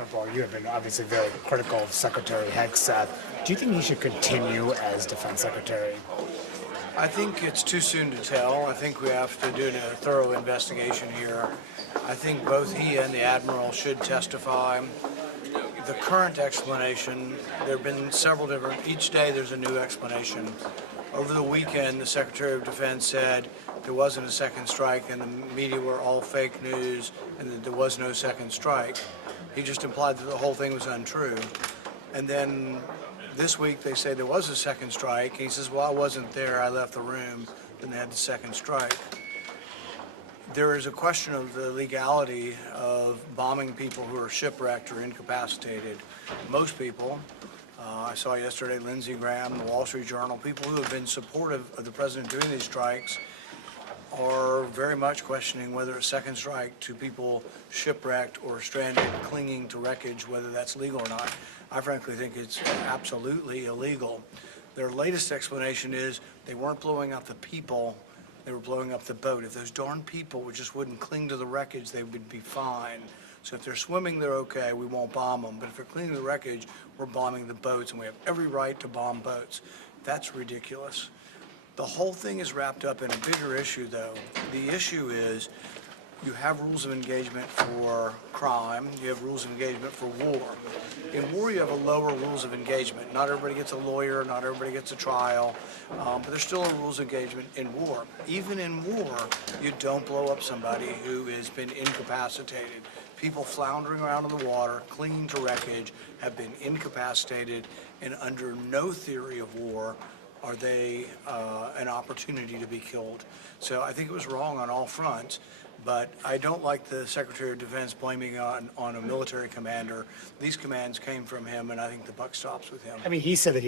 Paul, you have been obviously very critical of Secretary Hegseth. Do you think he should continue as Defense Secretary? I think it's too soon to tell. I think we have to do a thorough investigation here. I think both he and the Admiral should testify. The current explanation, there have been several different, each day there's a new explanation. Over the weekend, the Secretary of Defense said there wasn't a second strike and the media were all fake news and that there was no second strike. He just implied that the whole thing was untrue. And then this week they say there was a second strike. He says, well, I wasn't there, I left the room, then they had the second strike. There is a question of the legality of bombing people who are shipwrecked or incapacitated. Most people, I saw yesterday Lindsey Graham, the Wall Street Journal, people who have been supportive of the president doing these strikes are very much questioning whether a second strike to people shipwrecked or stranded clinging to wreckage, whether that's legal or not. I frankly think it's absolutely illegal. Their latest explanation is they weren't blowing up the people, they were blowing up the boat. If those darn people just wouldn't cling to the wreckage, they would be fine. So if they're swimming, they're okay, we won't bomb them. But if they're clinging to the wreckage, we're bombing the boats, and we have every right to bomb boats. That's ridiculous. The whole thing is wrapped up in a bigger issue, though. The issue is you have rules of engagement for crime, you have rules of engagement for war. In war, you have a lower rules of engagement. Not everybody gets a lawyer, not everybody gets a trial, but there's still a rules of engagement in war. Even in war, you don't blow up somebody who has been incapacitated. People floundering around in the water, clinging to wreckage, have been incapacitated, and under no theory of war are they an opportunity to be killed. So I think it was wrong on all fronts, but I don't like the Secretary of Defense blaming on a military commander. These commands came from him, and I think the buck stops with him. I mean, he said that